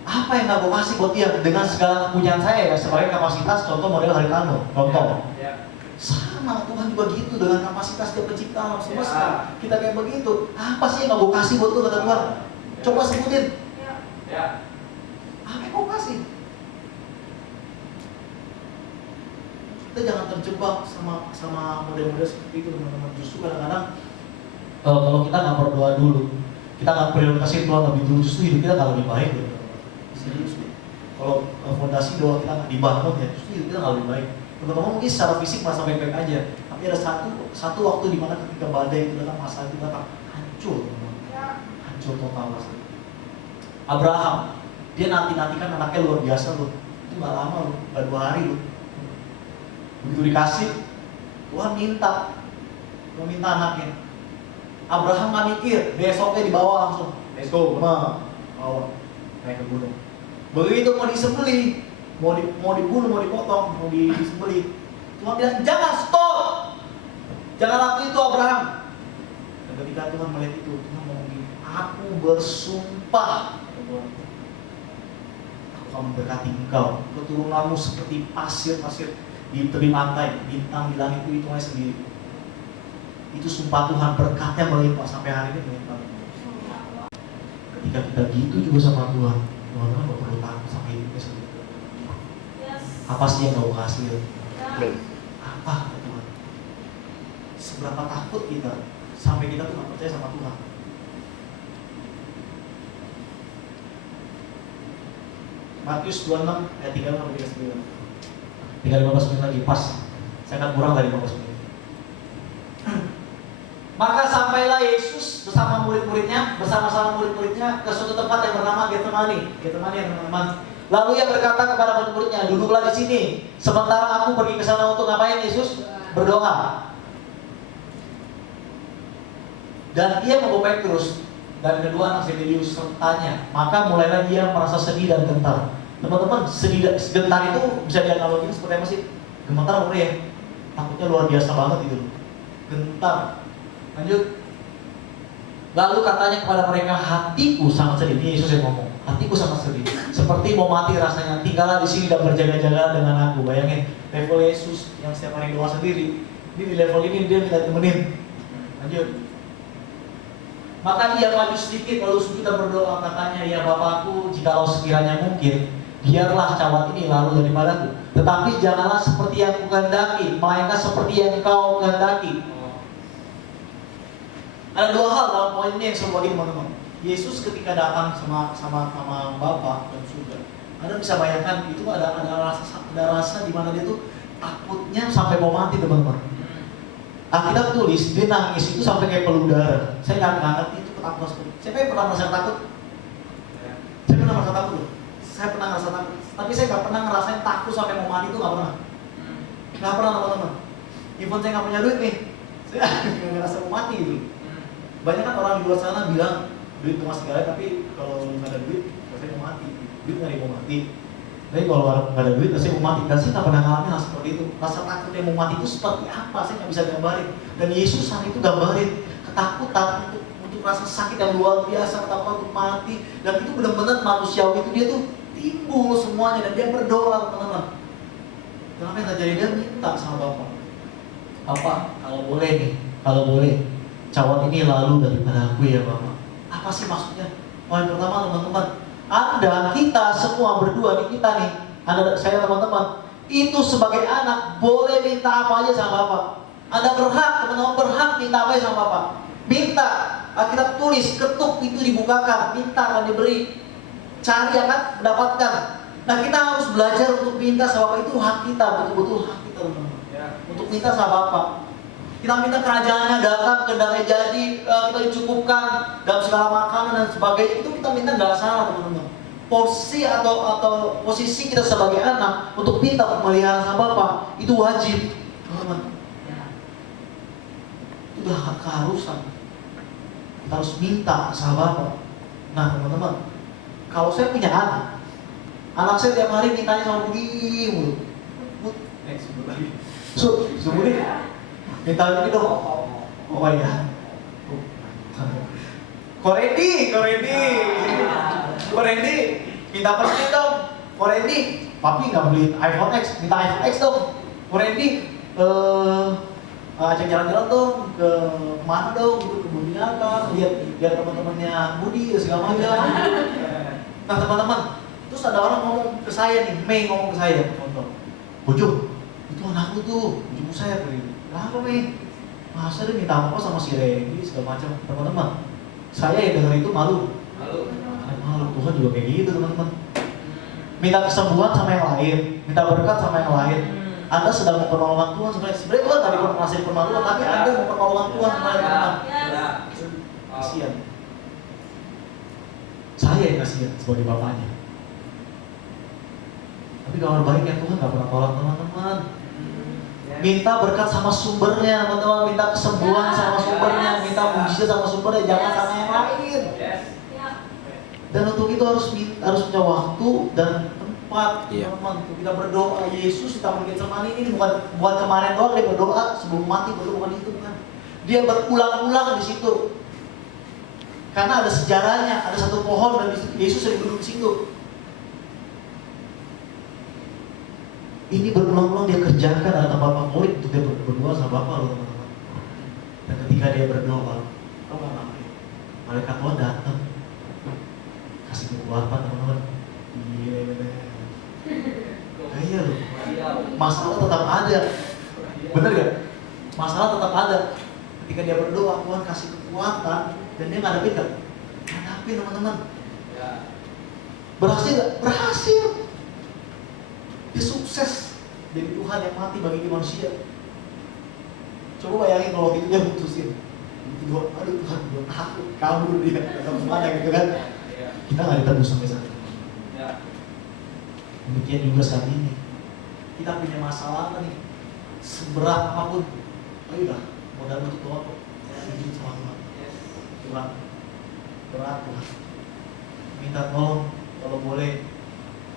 Apa yang gak gue kasih buat dia dengan segala kepunyaan saya ya, sebagai kapasitas, contoh model Haritano, contoh. Sama Tuhan juga gitu, dengan kapasitas dia pencipta alam semesta. Kita kayak begitu, apa sih yang gak gue kasih buat lu kata Tuhan? Coba sebutin. Apa yang gue kasih? Kita jangan terjebak sama model-model seperti itu teman-teman. Justru kadang-kadang kalau kita nggak berdoa dulu, kita nggak prioritasin Tuhan lebih dulu, justru hidup kita nggak lebih baik. Serius nih. Kalau fondasi doa kita nggak dibangun ya, justru hidup kita nggak lebih baik. Teman-teman mungkin secara fisik merasa baik-baik aja, tapi ada satu waktu di mana ketika badai itu datang, masalah itu datang, hancur, hancur total rasanya. Abraham, dia nanti-nantikan anaknya luar biasa loh. Itu nggak lama loh, nggak 2 hari loh. Begitu dikasih, Tuhan minta anaknya. Abraham nggak mikir, besoknya dibawa langsung. Let's go, bawa naik ke gunung. Begitu mau disembelih, mau dibunuh, mau dipotong, mau disembelih, Tuhan bilang jangan, stop, jangan lakukan itu Abraham. Dan ketika Tuhan melihat itu, Tuhan ngomong gini, aku bersumpah, aku akan memberkati engkau, keturunanmu seperti pasir-pasir di tepi pantai, bintang di langit itu hitungannya sendiri. Itu sumpah Tuhan, berkatnya melimpah sampai hari ini melimpah. Ketika kita gitu juga sama Tuhan, Tuhan kan gak perlu takut sama hidupnya sendiri. Apa sih yang gak hasil? Apa Tuhan? Seberapa takut kita sampai kita tuh gak percaya sama Tuhan. Matius 26 ayat 3 sampai 39. Tinggal 15 menit lagi, pas. Saya akan kurang dari 15 menit. Maka sampailah Yesus bersama murid-muridnya, bersama-sama murid-muridnya ke suatu tempat yang bernama Getsemani. Getsemani teman-teman. Lalu ia berkata kepada murid-muridnya, duduklah di sini. Sementara aku pergi ke sana untuk ngapain Yesus? Berdoa. Dan ia membawa Petrus dan kedua anak Zebedius sertanya. Maka mulailah dia merasa sedih dan gentar. Teman-teman, sedih dan gentar itu bisa dianalogikan seperti apa sih? Gemetar boleh ya? Takutnya luar biasa banget itu. Gentar. Lanjut. Lalu katanya kepada mereka, hatiku sangat sedih. Ini Yesus yang ngomong. Hatiku sangat sedih. Seperti mau mati rasanya. Tinggallah di sini dan berjaga-jaga dengan aku. Bayangin, level Yesus yang setiap hari doa sendiri. Ini di level ini dia minta temenin. Lanjut. Maka ia maju sedikit lalu sujud dan berdoa, katanya, ya Bapakku, jikalau sekiranya mungkin, biarlah cawat ini lalu daripadaku. Tetapi janganlah seperti yang kukehendaki, melainkan seperti yang Kau kehendaki. Ada dua hal dalam poin ini yang saya bagi teman-teman. Yesus ketika datang sama Bapa dan surga, Anda bisa bayangkan itu ada rasa di mana dia tuh takutnya sampai mau mati teman-teman. Alkitab tulis dia nangis itu sampai kayak peluk darah. Saya nggak ngerti itu ketakutan seperti. Siapa yang pernah merasa takut? Saya pernah merasa takut loh. Saya pernah merasa takut. Tapi saya nggak pernah ngerasain takut sampai mau mati itu nggak pernah. Nggak pernah teman-teman. Even saya nggak punya duit nih, saya nggak ngerasa mau mati gitu. Banyak kan orang di luar sana bilang duit itu masih segala, tapi kalau nggak ada duit, rasanya mau mati. Duit nggak mau mati. Tapi kalau nggak ada duit, rasanya mau mati. Dan saya nggak pernah ngalamin hal seperti itu. Rasa takut yang mau mati itu seperti apa? Saya nggak bisa gambarin. Dan Yesus saat itu gambarin ketakutan untuk rasa sakit yang luar biasa, ketakutan untuk mati. Dan itu benar-benar manusiawi itu dia tuh timbul semuanya dan dia berdoa teman-teman. Kenapa yang terjadi? Dia minta sama Bapak. Bapak, kalau boleh nih, kalau boleh, cawat ini lalu daripada aku ya Bapak. Apa sih maksudnya? Poin pertama teman-teman, Anda, kita semua berdua nih, kita nih, Anda, saya teman-teman, itu sebagai anak boleh minta apa aja sama Bapak. Anda berhak, teman-teman berhak minta apa aja sama Bapak. Minta, Alkitab tulis, ketuk itu dibukakan, minta akan diberi, cari akan mendapatkan. Nah kita harus belajar untuk minta sama Bapak, itu hak kita, betul-betul hak kita teman-teman. Untuk minta sama Bapak. Kita minta kerajaannya datang, kehendaknya jadi, kita dicukupkan dalam segala makanan dan sebagainya. Itu kita minta nggak salah teman-teman. Porsi atau posisi kita sebagai anak untuk minta pemelihara sama Bapak itu wajib, teman-teman. Itu udah keharusan. Kita harus minta sama Bapak. Nah teman-teman, kalau saya punya anak saya tiap hari mintanya sama Budi mulu. Sebut lagi. Budi. Minta ini dong. Oh iya. Korendi. Minta pergi dong. Korendi. Papi nggak beli iPhone X, minta iPhone X dong. Korendi. Ajak jalan-jalan dong ke mana dong? Ke Budi Nyaka. Lihat teman-temannya Budi segala macam. Nah teman-teman, terus ada orang ngomong ke saya nih, Mei ngomong ke saya, contoh. Bojo, itu anak lu tuh, bojomu saya begini. Kenapa Mei? Masa dia minta apa sama si Randy segala macam, teman-teman. Saya yang dengar itu malu. Malu, Tuhan juga kayak gitu teman-teman. Minta kesembuhan sama yang lain, minta berkat sama yang lain. Anda sedang mempermalukan Tuhan sebenarnya. Sebenarnya Tuhan tadi pun masih dipermalukan, tapi Anda mempermalukan Tuhan sebenarnya teman-teman. Kasihan. Saya yang kasihan sebagai bapaknya. Tapi kabar baik yang Tuhan gak pernah tolak teman-teman. Minta berkat sama sumbernya teman-teman, minta kesembuhan sama sumbernya, minta mujizat sama sumbernya, jangan sama yang lain. Dan untuk itu harus punya waktu dan tempat teman-teman. Kita berdoa, Yesus kita Getsemani ini bukan kemarin doang dia berdoa sebelum mati, bukan itu kan. Dia berulang-ulang di situ. Karena ada sejarahnya, ada satu pohon dan Yesus sering duduk di situ. Ini berulang-ulang dia kerjakan, ada tempat favorit untuk dia berdoa sama Bapa loh teman-teman. Dan ketika dia berdoa, tahu nggak ngapain? Malaikat Tuhan datang. kasih kekuatan teman-teman. Iya benar. Iya loh. Masalah tetap ada. Bener gak? Masalah tetap ada. Ketika dia berdoa, Tuhan kasih kekuatan dan dia ngadepin gak? Ngadepin teman-teman. Berhasil gak? Berhasil. Dia sukses jadi Tuhan yang mati bagi manusia. Coba bayangin kalau itu dia putusin. Doa, aduh Tuhan, gue takut kabur dia, kemana gitu kan? Kita nggak ditebus sampai saat ini. Demikian juga saat ini. Kita punya masalah apa nih? Seberat apapun, ayo dah, modal untuk doa kok. Izin sama Tuhan. Tuhan, berat Tuhan. Minta tolong, kalau boleh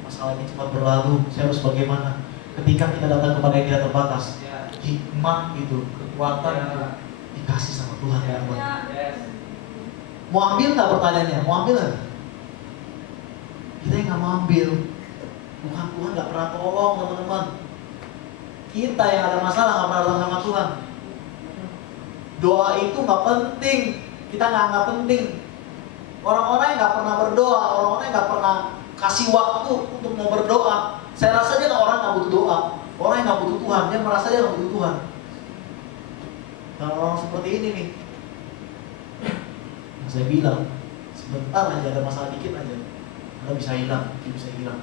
masalah ini cepat berlalu. Saya harus bagaimana? Ketika kita datang kepada yang tidak terbatas, hikmat itu, kekuatan itu dikasih sama Tuhan teman-teman. Mau ambil nggak pertanyaannya? Mau ambil nggak? Kita yang nggak mau ambil. Tuhan nggak pernah tolong teman-teman. Kita yang ada masalah nggak pernah datang sama Tuhan. Doa itu nggak penting. Kita nggak penting. Orang-orang yang nggak pernah berdoa, orang-orang yang nggak pernah kasih waktu untuk mau berdoa, saya rasa dia orang nggak butuh doa. Orang yang nggak butuh Tuhan, dia merasa dia nggak butuh Tuhan. Dan orang seperti ini nih, yang saya bilang, sebentar aja ada masalah dikit aja, Anda bisa hilang, dia bisa hilang.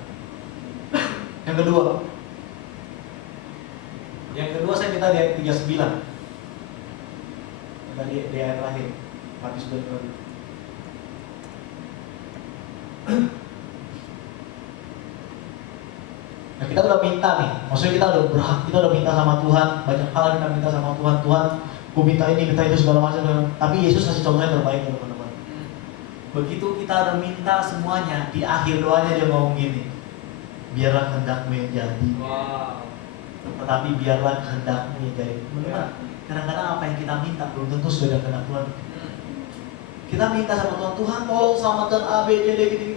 Yang kedua saya minta di ayat 39. Tadi di ayat terakhir, Matius 2. Nah, kita udah minta nih, maksudnya kita udah berhak, kita udah minta sama Tuhan, banyak hal yang kita minta sama Tuhan. Tuhan, gue minta ini, minta itu segala macam. Tapi Yesus kasih contohnya terbaik teman-teman. Begitu kita udah minta semuanya, di akhir doanya dia ngomong gini, biarlah kehendakmu yang jadi. Tetapi biarlah kehendakmu yang jadi. Teman-teman, kadang-kadang apa yang kita minta belum tentu sesuai dengan kehendak Tuhan. Kita minta sama Tuhan, Tuhan tolong selamatkan A, B, C, D, gini.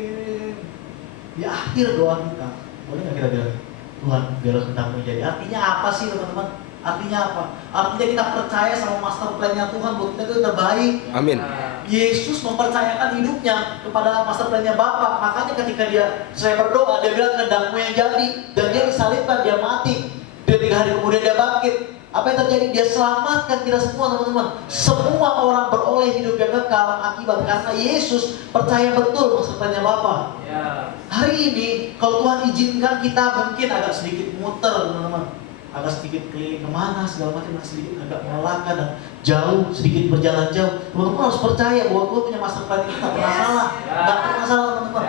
Di akhir doa kita, boleh nggak kita bilang, Tuhan biarlah kehendakmu yang jadi. Artinya apa sih teman-teman? Artinya apa? Artinya kita percaya sama master plan-nya Tuhan buat kita itu terbaik. Amin. Yesus mempercayakan hidupnya kepada master plan-nya Bapa. Makanya ketika saya berdoa, dia bilang kehendakmu yang jadi. Dan dia disalibkan, dia mati. Dan 3 hari kemudian dia bangkit. Apa yang terjadi? Dia selamatkan kita semua teman-teman. Semua orang beroleh hidup yang kekal akibat karena Yesus percaya betul master plan-nya Bapa. Hari ini kalau Tuhan izinkan kita mungkin agak sedikit muter teman-teman. Agak sedikit keliling kemana segala macam, sedikit agak melangkah dan jauh, sedikit berjalan jauh. Teman-teman harus percaya bahwa Tuhan punya master plan itu tak pernah salah, tak pernah salah teman-teman.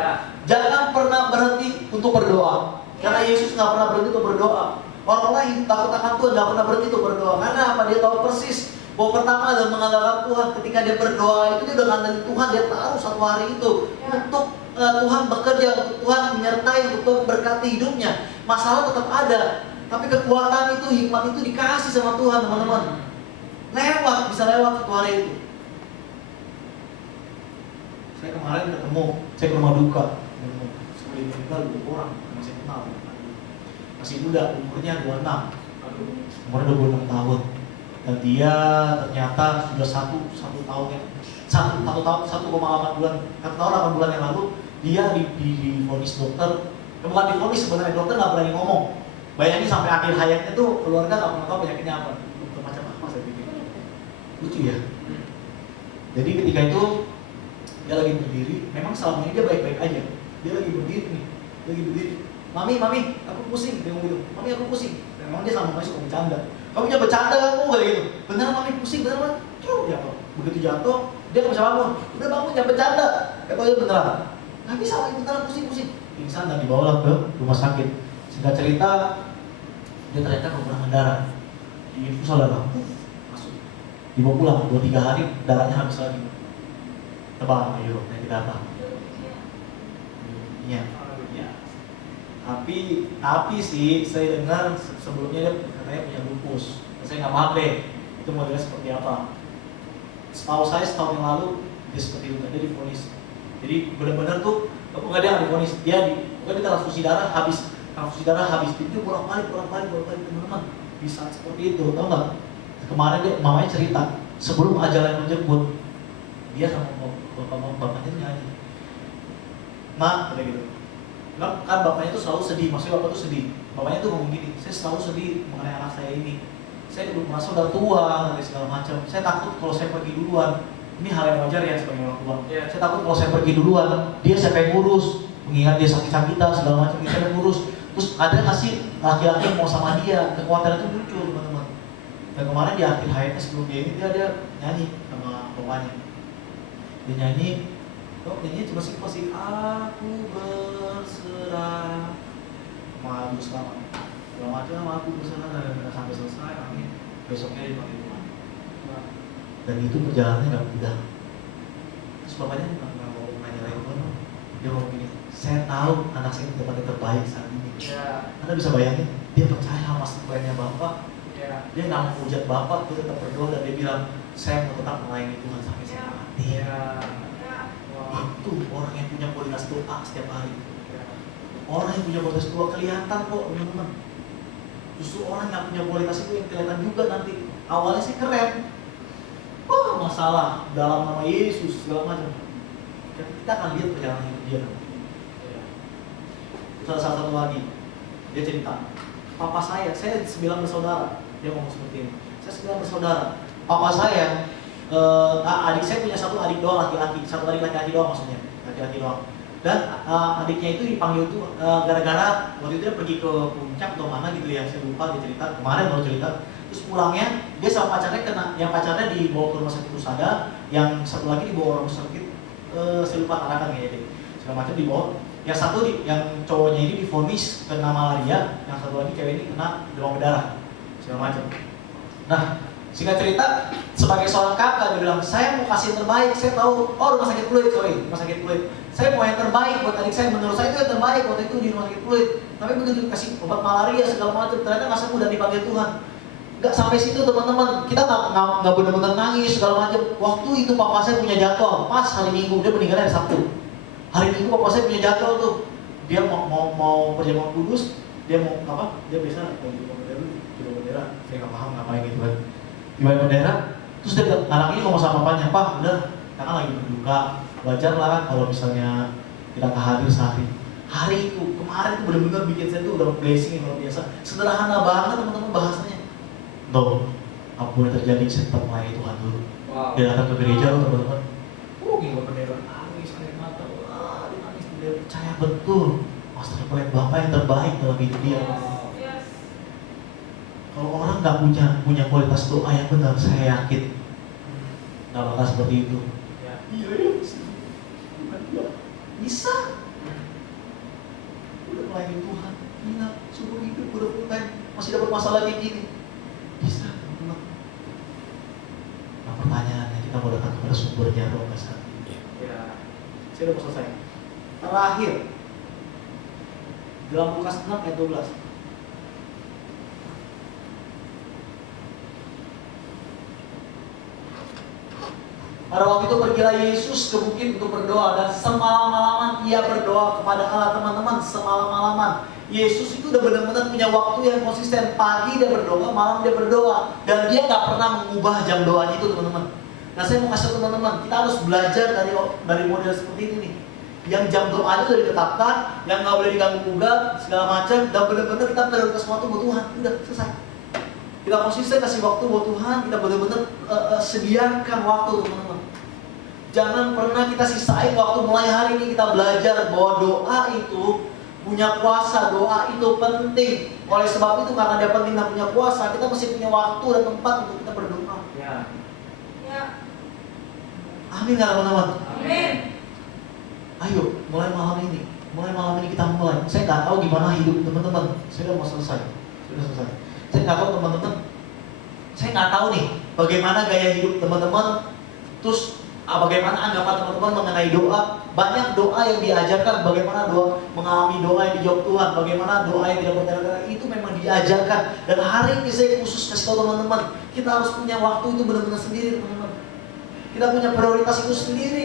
Jangan pernah berhenti untuk berdoa, karena Yesus nggak pernah berhenti untuk berdoa. Orang-orang yang takut akan Tuhan nggak pernah berhenti untuk berdoa, karena apa? Dia tahu persis bahwa pertama adalah mengandalkan Tuhan. Ketika dia berdoa itu dia udah ngandalkan Tuhan, dia taruh satu hari itu untuk Tuhan bekerja, untuk Tuhan menyertai, untuk Tuhan berkati hidupnya. Masalah tetap ada. Tapi kekuatan itu, hikmat itu dikasih sama Tuhan teman-teman. Bisa lewat satu hari itu. Saya kemarin saya ke rumah duka. Sekali meninggal 2 orang, masih kenal. Masih muda, umurnya 26. Umurnya 26 tahun. Dan dia ternyata sudah 1 tahun yang 1,8 bulan, 1 tahun 8 bulan yang lalu dia divonis dokter. Bukan divonis sebenarnya, dokter nggak berani ngomong. Bayangin sampai akhir hayatnya tuh keluarga nggak pernah tahu penyakitnya apa. Macam apa saya pikir. Lucu ya. Jadi ketika itu dia lagi berdiri, memang selama ini dia baik-baik aja. Dia lagi berdiri nih, Mami, aku pusing, dia ngomong gitu. Mami, aku pusing. Dan memang dia sama suka bercanda. Kamu jangan bercanda kamu kayak gitu. Beneran Mami pusing, beneran. Jatuh. Begitu jatuh, dia nggak bisa bangun. Udah bangun, jangan bercanda. Katanya beneran. Nggak bisa, beneran pusing. Pingsan dan dibawa ke rumah sakit. Singkat cerita, dia ternyata kekurangan darah. Di infus saudara, masuk. Dibawa pulang, 2-3 hari darahnya habis lagi. Tebal, ayo, naik ke data. Iya. Tapi sih, saya dengar sebelumnya dia katanya punya lupus. Saya nggak paham deh, itu modelnya seperti apa. Setahu saya setahun yang lalu, dia seperti itu, dia divonis. Jadi benar-benar tuh, bukan dia nggak divonis, dia transfusi darah habis. Dia bolak-balik teman-teman. Bisa seperti itu, tau nggak? Kemarin dia mamanya cerita sebelum ajalnya menjemput, dia sama bapaknya nyanyi. Ma, kayak gitu. Kan bapaknya tuh selalu sedih, maksudnya bapak tuh sedih. Bapaknya tuh ngomong gini, saya selalu sedih mengenai anak saya ini. Saya belum merasa udah tua, dan segala macam. Saya takut kalau saya pergi duluan. Ini hal yang wajar ya sebagai orang tua. Iya. Saya takut kalau saya pergi duluan, dia siapa yang ngurus? Mengingat dia sakit-sakitan segala macam, dia siapa yang ngurus? Terus ada nggak sih laki-laki yang mau sama dia? Kekhawatiran itu muncul, teman-teman. Dan kemarin di akhir hayatnya sebelum dia ini dia nyanyi sama bapaknya. Dia nyanyi, nyanyi cuma sih aku berserah maju selama segala macam, aku berserah dan sampai selesai, amin. Besoknya dipanggil Tuhan. Dan itu perjalanannya nggak mudah. Terus bapaknya nggak mau nanya lagi Tuhan, dia ngomong gini, saya tahu anak saya di tempat yang terbaik saat ini. Anda bisa bayangin, dia percaya sama sebenarnya bapak. Dia nggak mau hujat bapak, dia tetap berdoa dan dia bilang, saya mau tetap melayani Tuhan sampai saya mati. Itu orang yang punya kualitas doa setiap hari. Orang yang punya kualitas doa kelihatan kok, teman-teman. Justru orang yang punya kualitas itu yang kelihatan juga nanti. Awalnya sih keren. Wah, masalah dalam nama Yesus segala macam. Kita akan lihat perjalanan hidup dia nanti. Salah satu lagi, dia cerita, papa saya 9 bersaudara. Dia ngomong seperti ini, saya 9 bersaudara. Papa saya, adik saya punya satu adik doang laki-laki, satu adik laki-laki doang maksudnya, laki-laki doang. Dan adiknya itu dipanggil tuh gara-gara waktu itu dia pergi ke puncak atau mana gitu ya, saya lupa, dia cerita kemarin baru cerita. Terus pulangnya dia sama pacarnya kena, yang pacarnya dibawa ke rumah sakit Husada, yang satu lagi dibawa rumah sakit saya lupa Tarakan ya, segala macam dibawa. Yang satu yang cowoknya ini divonis kena malaria, yang satu lagi cewek ini kena demam berdarah segala macam. Nah, singkat cerita, sebagai seorang kakak dia bilang, saya mau kasih yang terbaik. Saya tahu, rumah sakit Pluit. Saya mau yang terbaik buat adik saya. Menurut saya itu yang terbaik waktu itu di rumah sakit Pluit. Tapi begitu dikasih obat malaria segala macam, ternyata nggak sembuh dan dipanggil Tuhan. Nggak sampai situ teman-teman, kita nggak benar-benar nangis segala macam. Waktu itu papa saya punya jadwal, pas hari Minggu, dia meninggalnya hari Sabtu. Hari Minggu papa saya punya jadwal tuh, dia mau perjamuan kudus, dia mau apa? Dia biasa di bendera, saya nggak paham ngapain gitu kan. Di bendera, terus dia bilang, anak ini ngomong sama papanya, Pak, udah, kita kan lagi berduka, wajar lah kalau misalnya kita nggak hadir sehari. Hari itu, kemarin itu benar-benar bikin saya tuh udah blessing yang luar biasa. Sederhana banget teman-teman bahasanya. No, apapun yang terjadi, saya tetap melayani Tuhan dulu. Dia datang ke gereja loh teman-teman. Gila bendera, nangis, air mata, dia nangis, dia percaya betul. Master plan Bapak yang terbaik dalam hidup dia. Kalau orang nggak punya kualitas doa yang benar, saya yakin nggak bakal seperti itu. Iya, bisa. Udah melayani Tuhan, gila, sungguh hidup udah full time, masih dapat masalah kayak gini. Bisa, teman-teman. Nah, pertanyaannya, kita mau datang kepada sumbernya doa nggak saat ini? Ya, saya udah mau selesai. Terakhir, dalam Lukas 6 ayat 12. Pada waktu itu pergilah Yesus ke bukit untuk berdoa dan semalam-malaman ia berdoa kepada Allah. Teman-teman, semalam-malaman Yesus itu udah benar-benar punya waktu yang konsisten. Pagi dia berdoa, malam dia berdoa, dan dia nggak pernah mengubah jam doanya itu, teman-teman. Nah, saya mau kasih teman-teman, kita harus belajar dari model seperti ini nih. Yang jam doanya sudah ditetapkan, yang nggak boleh diganggu-gugat segala macam, dan benar-benar kita prioritas waktu buat Tuhan. Udah selesai. Kita konsisten kasih waktu buat Tuhan, kita benar-benar sediakan waktu, teman-teman. Jangan pernah kita sisain waktu. Mulai hari ini kita belajar bahwa doa itu punya kuasa, doa itu penting. Oleh sebab itu, karena dia penting dan punya kuasa, kita mesti punya waktu dan tempat untuk kita berdoa. Ya. Amin nggak teman-teman? Amin. Ayo, mulai malam ini kita mulai. Saya nggak tahu gimana hidup teman-teman. Saya udah mau selesai. Saya nggak tahu teman-teman. Saya nggak tahu nih bagaimana gaya hidup teman-teman. Terus bagaimana anggapan teman-teman mengenai doa. Banyak doa yang diajarkan, bagaimana doa mengalami doa yang dijawab Tuhan, bagaimana doa yang tidak bertele-tele, itu memang diajarkan. Dan hari ini saya khusus kasih tahu teman-teman, kita harus punya waktu itu benar-benar sendiri, teman-teman. Kita punya prioritas itu sendiri.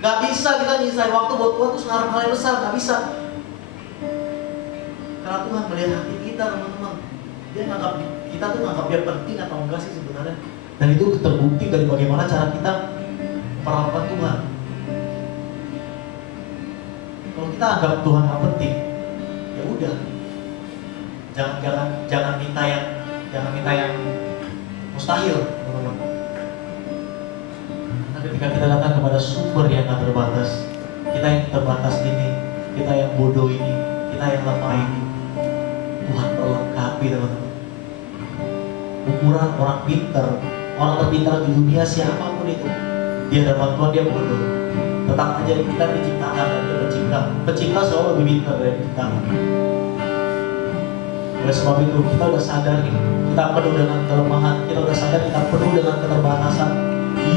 Gak bisa kita nyisain waktu buat Tuhan terus ngarep hal yang besar, gak bisa. Karena Tuhan melihat hati kita, teman-teman. Dia nganggap kita tuh nganggap dia penting atau enggak sih sebenarnya. Dan itu terbukti dari bagaimana cara kita memperlakukan Tuhan. Kalau kita anggap Tuhan nggak penting, ya udah. Jangan minta yang mustahil, teman-teman. Karena ketika kita datang kepada sumber yang tak terbatas, kita yang terbatas ini, kita yang bodoh ini, kita yang lemah ini, Tuhan perlengkapi, teman-teman. Ukuran orang terpintar di dunia siapapun itu, di hadapan Tuhan dia bodoh. Tetap aja kita diciptakan dan dia pencipta selalu lebih pintar dari penciptaan. Oleh sebab itu kita udah sadar nih, kita penuh dengan kelemahan, kita udah sadar kita penuh dengan keterbatasan.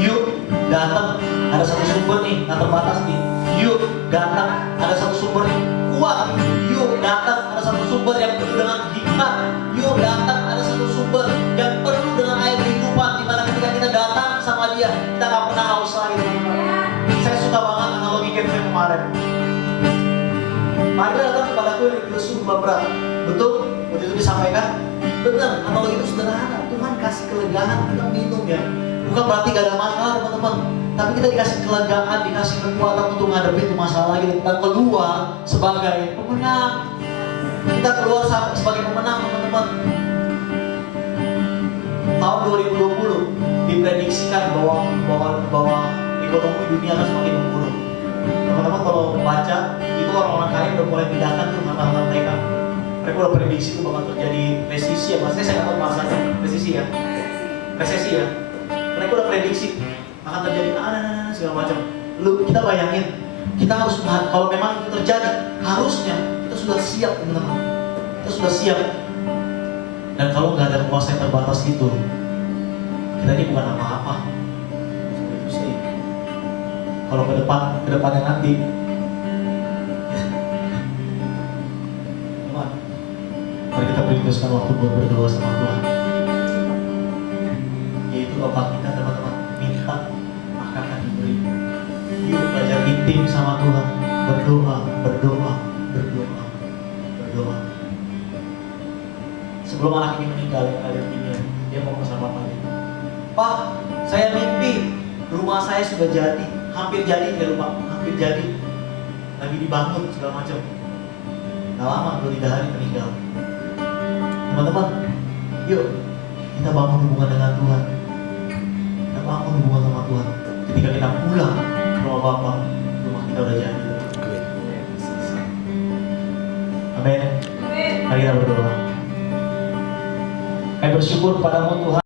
Yuk datang, ada satu sumber nih, yang terbatas nih. Yuk datang, ada satu sumber nih, kuat. Yuk datang, ada satu sumber yang penuh dengan hikmat. Yuk datang, ada satu sumber yang penuh dengan air kehidupan, di mana ketika kita datang sama dia, kita gak pernah haus lagi, teman-teman. Saya suka banget analogi Kevin kemarin. Marilah datang kepadaku yang lesu berat. Betul? Waktu itu disampaikan. Benar, analogi itu sederhana. Tuhan kasih kelegaan, kita minum ya. Bukan berarti gak ada masalah, teman-teman. Tapi kita dikasih kelegaan, dikasih kekuatan untuk menghadapi itu masalah lagi. Dan kita keluar sebagai pemenang. Kita keluar sebagai pemenang, teman-teman. Tahun 2020 diprediksikan bahwa ekonomi dunia akan semakin memburuk. Teman-teman kalau baca, itu orang-orang kaya udah mulai pindahkan tuh harta-harta mereka. Mereka udah prediksi itu bakal terjadi resesi ya. Maksudnya saya nggak tahu bahasanya resesi ya. Mereka udah prediksi akan terjadi segala macam. Kita bayangin, kita harus kalau memang itu terjadi, harusnya kita sudah siap, teman-teman. Kita sudah siap. Dan kalau nggak ada kuasa yang terbatas itu, kita ini bukan apa-apa. Kalau kedepannya nanti, teman, mari kita berikan waktu buat berdoa sama Tuhan. Yaitu Bapak kita, teman-teman, minta maka akan diberi. Yuk belajar intim sama Tuhan, berdoa. Sebelum anak ini meninggal, dia mau bersama Bapaknya. Pak, saya mimpi rumah saya sudah jadi. Hampir jadi ya rumah, hampir jadi. Lagi dibangun segala macam. Gak lama, 2-3 hari meninggal. Teman-teman, yuk kita bangun hubungan dengan Tuhan. Kita bangun hubungan sama Tuhan. Ketika kita pulang ke rumah Bapa, rumah kita udah jadi. Amin. Mari kita berdoa. Kami bersyukur padamu Tuhan.